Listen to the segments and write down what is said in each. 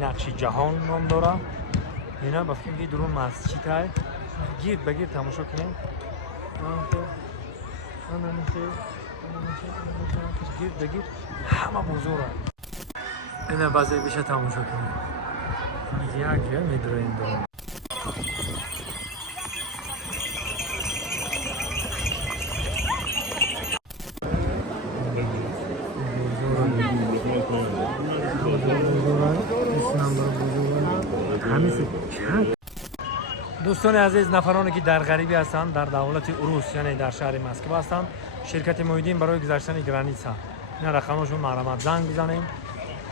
نقش جهان نام داره. اینا با فکر درون مسجد های گیر بگیر تماشا کنیم. گیر بگیر همه بزرگ اینا بعضی بیشه تماشا کنیم. یک میدره این دارم. دوستان عزیز، نفرانی که در غریبی هستند در دولت روس یعنی در شهر مسکو هستند، شرکت محیدین برای گذشتن گرانیتسا اینا رقمشون معلومات زنگ بزنیم.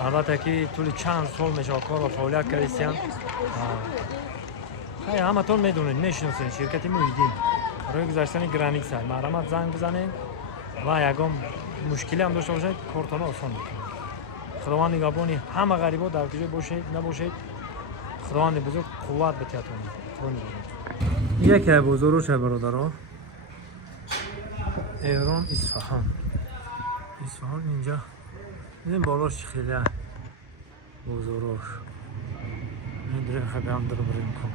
البته که طول چند سال میشه کار و فعالیت کردن. خیلی همتون میدونید میشناسین شرکت محیدین برای گذشتن گرانیتسا معلومات زنگ بزنید و یگام مشکلی هم داشته باشید کارتون آسان میکنه. خداوند نگهبانی همه غریبا در کجا باشید نباشید، خداوند بزرگ قوت بتیتون. یکی از بزرگش برادرها ایران اصفهان اینجا این بالاش خیلی بزرگش میدونیم خیلی هم درو بریم کنم.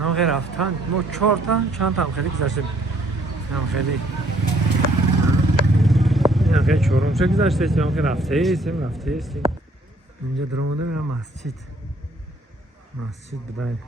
هم خیلی رفتن ما 4 تا چند تا هم خیلی گذاشتیم. هم خیلی چورم چه گذاشته هم خیلی رفته ایستیم. اینجا در اومده میرم مسجد ببین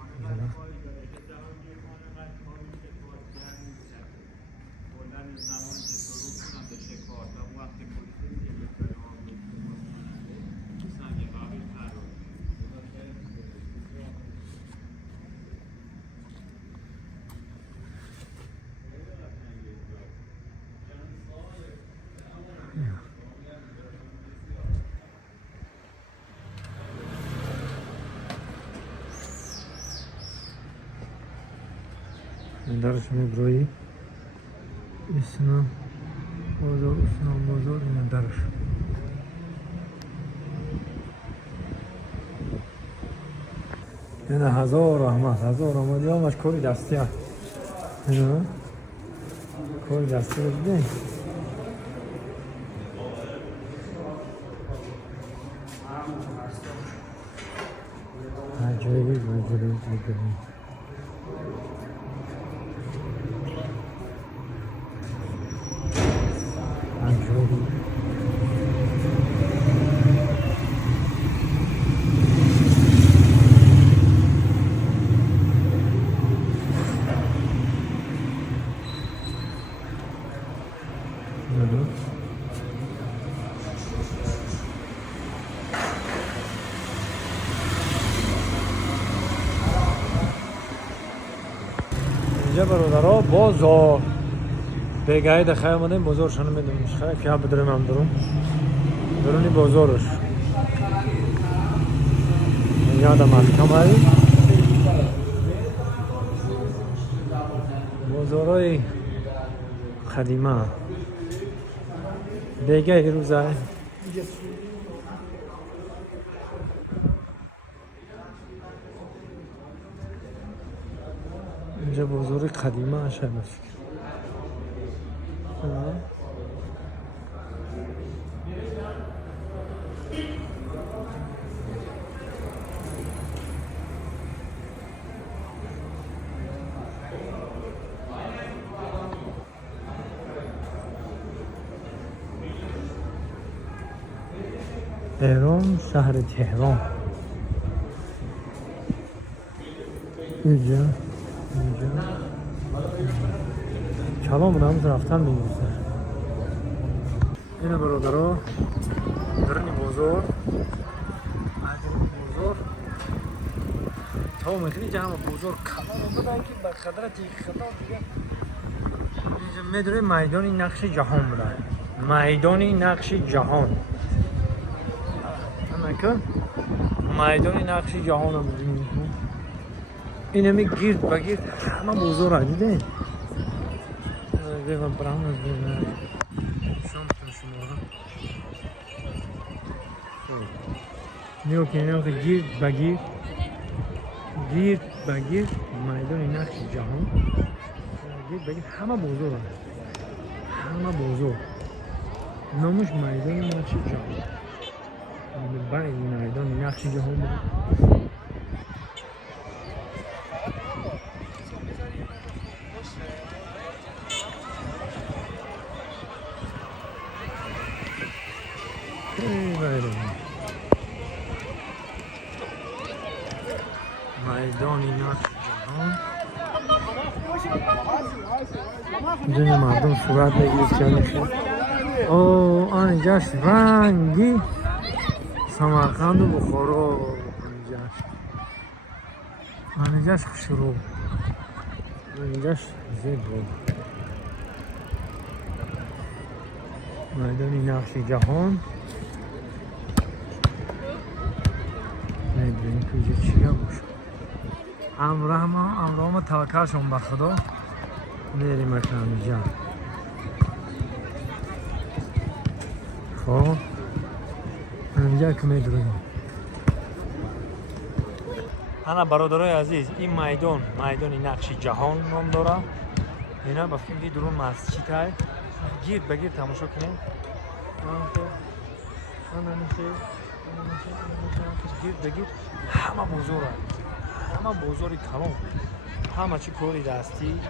درش میبروی اسنا بازار این درش این هزار رحمت یا مش کاری دستی ها کاری دستی رو دیدین عجیب اینجا برادرها بازار بگاهی دخواه آمدیم بازارشان میدونیم خیلی که بدرم هم درونی بازارش یادم از کمایی بازارهای قدیمه بگاهی روزه اینجا بازار قدیمه هست ایران شهر تهران اینجا کلام بودم رفتن میگوزه اینا برادرها درنی بازار تا میخوایی جمع بازار کلان بودن که به قدرت خدا دیگه میدونه میدان نقش جهان بودن میدان نقش جهان نکن میدان نقش جهان هم بودیم این همی گرد بگرد همه بازار ها دیده دیگه برام از دیگه شامتون شما نیو که گرد بگرد گرد بگرد میدان نقش جهان گرد بگرد همه بازار ها همه بازار نامش میدان نقش جهان باید میدان نقش جهان بود میدان نقش جهان اینجا مردم صورت بگیرید که اوه آنجاش رنگی سمرقند و بخارا آنجاش شروع آنجاش زیبا میدان نقش جهان نمیدونیم کجا چیه باشه امراه ما توکل شما به خدا میریم اینجا خب اینجا که میدونیم انا برادرای عزیز این میدان نقش جهان نام داره اینا با فکر درون مسجد های گرد بگیر تماشا کنیم گرد بگیر همه بزرگ همه بزرگ کلام همه چی کاری دستی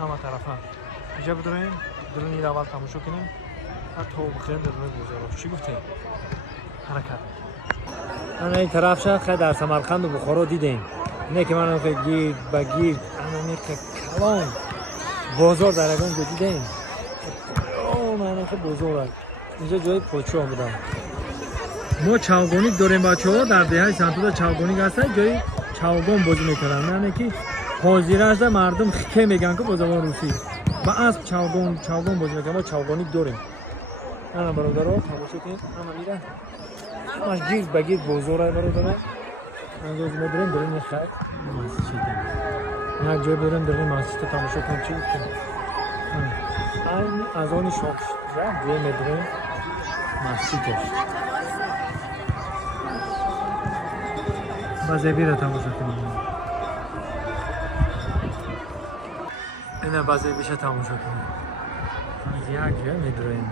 همه طرف هم اینجا بدونیم درون این اول تماشا کنیم حتی بخیر درون بزرگ چی گفتیم حرکت انا این طرف شد خیلی در سمرقند و بخارا دیدیم اینه که من خیلی گرد بگیر انا که کلام بازار در اگان دیدیم من خیلی بزرگ اینجا جای پوچو آمدم ما چوگانی داریم بچه ها در دهه سنتودا چوگانی هستن جای چوگان بازی میکنن نه که حاضر هست مردم خیلی میگن که با زبان روسی با اسب چوگان بازی میکنن ما چوگانی داریم انا برادرها تماشا کنید انا میرن همش گرد بگیر بازاره برادرها انداز میداریم بریم خیلی مسجد نه جای بریم مسجد تماشا کنید چی کنیم این از آنی شد رفت جای میداریم مسجدش بازی را تماشا کنیم اینه بازی بیشه تماشا کنیم از یک جای میداریم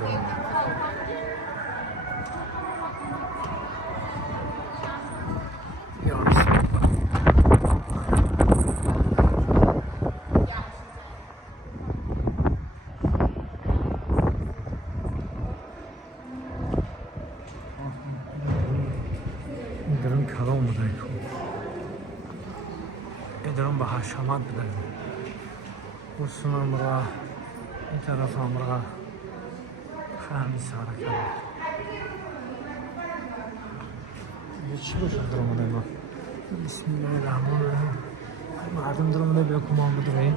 داریم کلام بودن ادرام به حشمت بودن برسون امرا این طرف امرا خیلی ساره کرد یه چی رو شد درام بودن ما بسم الله الرحمن الرحیم مردم درام بودن بیا کمان بودن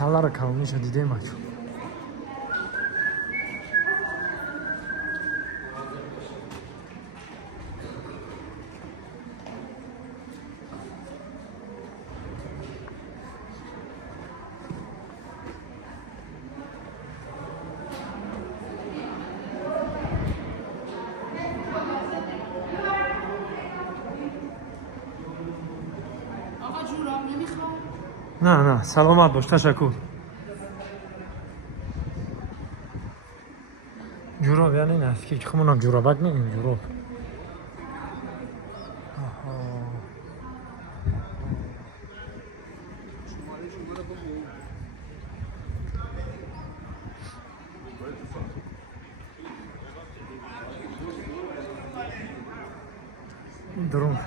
خلا را کلانیش دیده ما چون نه سلامت باش تشکر جوراب یعنی این است که خمونم جورابک نگیم جوراب درون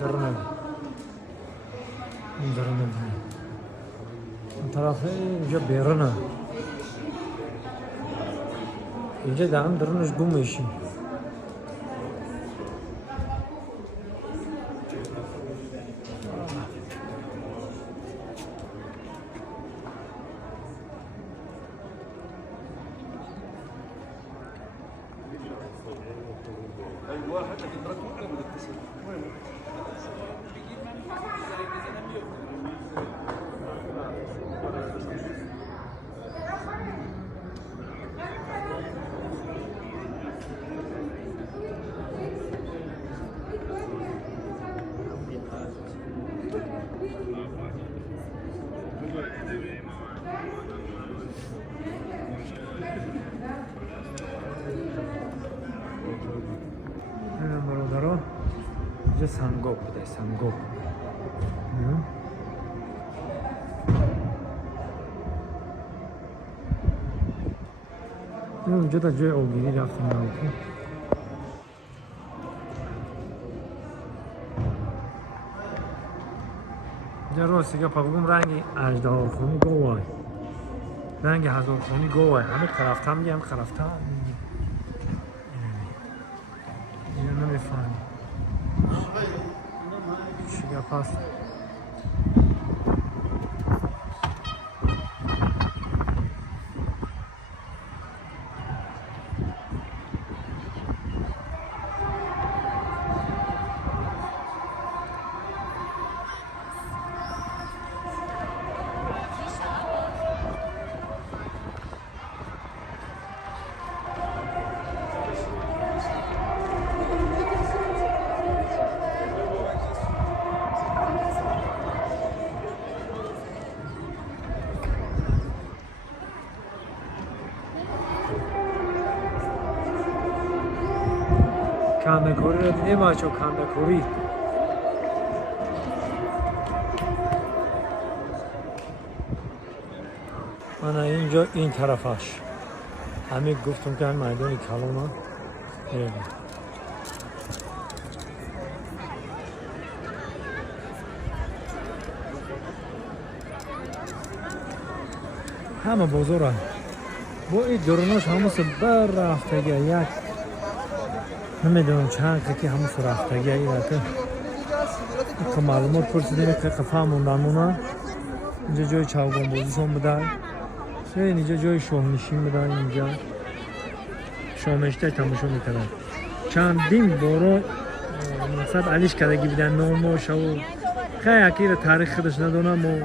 درون درون طرف اینجا بیرونه اینجا دارم درونش گم میشیم برادرها اینجا سنگاب بوده سنگاب اونجا تا جای آبگیری رفتیم نمکن اینجا راستی که پا بگم رنگ اژدهارخونی گوای رنگ هزارخونی گوای همه خرفته میگم خرفته اینو نمیفهمی شگفت هست کنده‌کاری رو دیدیم بچه ها کنده‌کاری من اینجا این طرفش همین گفتم که این میدان کلان همه بازار هم با این دروناش همه سه بر رفتگی یک نمیدونم چند که همه سه رفتگی این که معلومات پرسیدیم که فهموندن اونا اینجا جای چوگان بازیشون بدن اینجا جای شام نشین بدن اینجا شامشته تماشا میکنن چندین بارا مقصد علیش کردگی بدن ناماش و خیلی یکی را تاریخ خودش ندونم و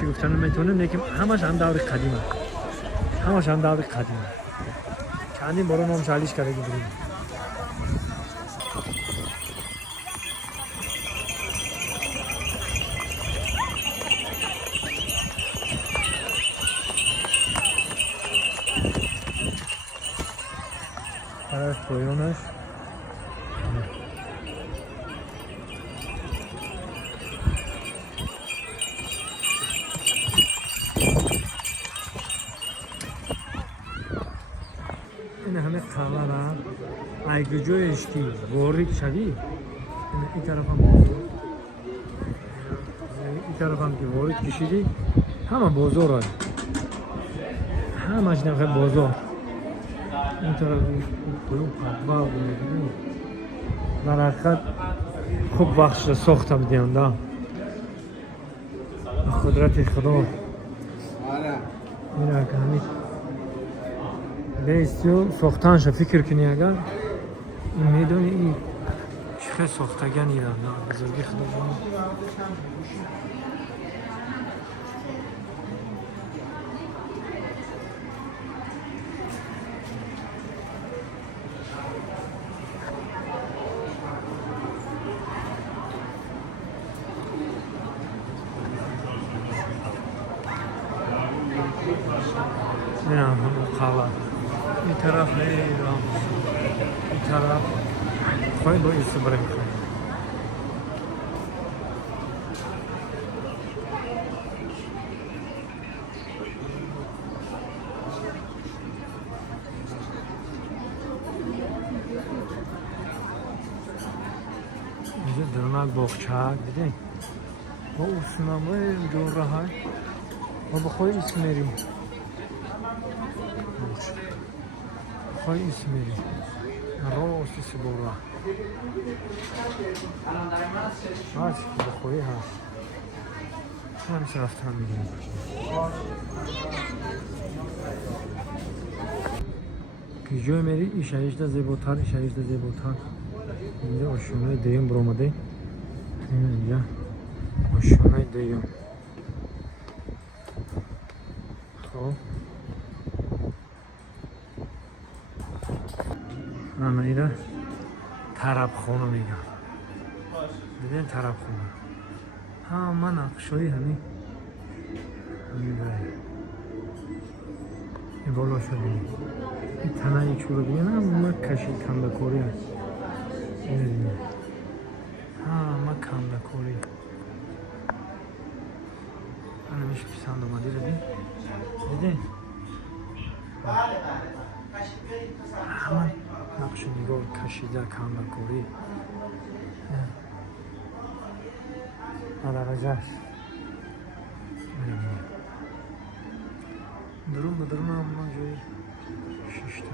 چی گفتن میتونم لیکن همش هم دور قدیمه همش هم دور قدیمه چندین بارا نامش علیش کردگی بدن طرف پایانش این همه قمر اگه جایش که وارد شدی این طرف هم بازار این طرف هم که وارد کشیدی همه بازار هست همش نخه بازار این طرف کلوم خطبه بودیم در حقیقت خوب وقتش ساختم دیانده قدرت خدا این که همین بیستی و ساختنش فکر کنی اگر این میدونی این چه ساختگن ایران بزرگی خدا بود این هم همون قلعه این طرف میرم این طرف خواهی با ایسو برای میخواهیم اینجا درنال باغچه دیدین با اوسنامه دوره های ما با خواهی ایسو میریم خواهی ایسو میریم راست ایسو بورا هست بخوری هست همیشه رفتن میگیم که جای میری این شهیشت زیباتر این شهیشت زیباتر اینجا آشونه دیم برامده اینجا آشونه دیم خب اما ایره طرب خونه میگم دیدین طرب خونه ها من نقشایی همین این بالا شده این تنه چورو بگن هم کشی کنده کوری هست این دیگه ها ما کنده کوری هنمیش پسند اومدی رو دیدین همه نقش نگاه کشیده کنده کوری درجهش درون به درون هم جایی ششته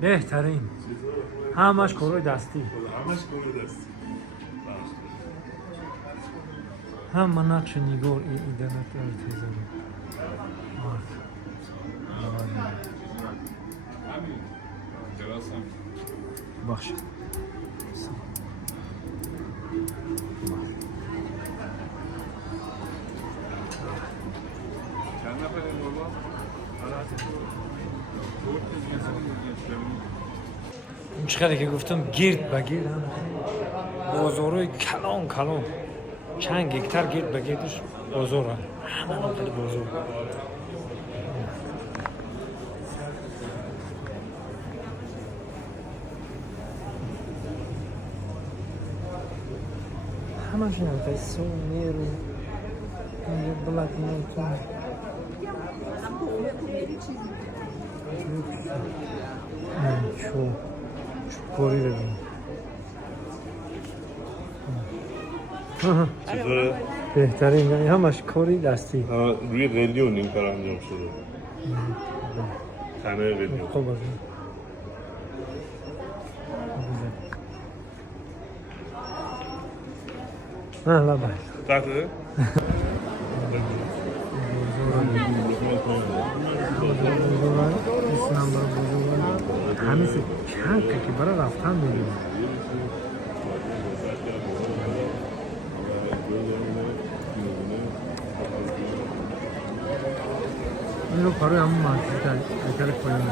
بهترین همش کارهای دستی همه نقش نگار اینترنت ارتیزه باشه این چقدر که گفتم گرد به گرد هم بازارهای کلان کلان چند گکتر گرد به گردش بازار هم همه هم خیلی بازار همه شی هم قصه و نیرو اینجا بلک نیتون چو کوری رو بیم چطوره؟ بهترین یعنی همش کوری دستی روی قلیون این کار انجام شده تنه قلیون خوب از نه لبه تحته؟ همیشه چند که برای رفتن میگیم این رو کارو همون مسجد اکر پایانه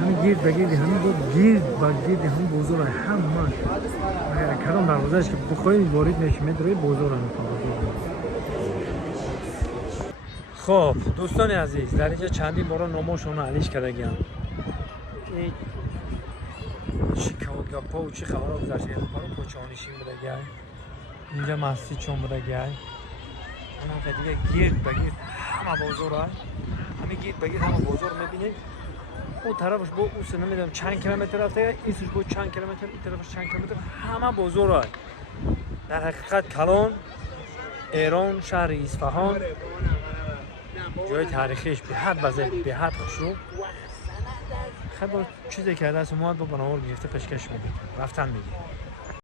همین گیر بگیردی همین بود گیر بگیردی همین بزرگ همه کلام دروازهش که بخواهی وارد میشی میدروی بزرگ هم خب دوستان عزیز در اینجا چندی بارا ناماشون رو علیش کرده گیم چی کودگاه پا و چی خبرها گذاشته گیم پارو پوچانیشین بوده گیم اینجا مسجد چون بوده گیم اون هم که دیگه گرد بگیر همه بازار های همه گرد بگیر همه بازار میبینید اون طرفش با اوسه نمیدونم چند کیلومتر رفته ایسش با چند کیلومتر این طرفش چند کیلومتر همه بازار های در حقیقت کلان ایران شهر اصفهان جای تاریخیش به حد بزرگ به حد خوشرو خیلی با چیزی که دست اومد با بناور گرفته پیشکش میده رفتن میگه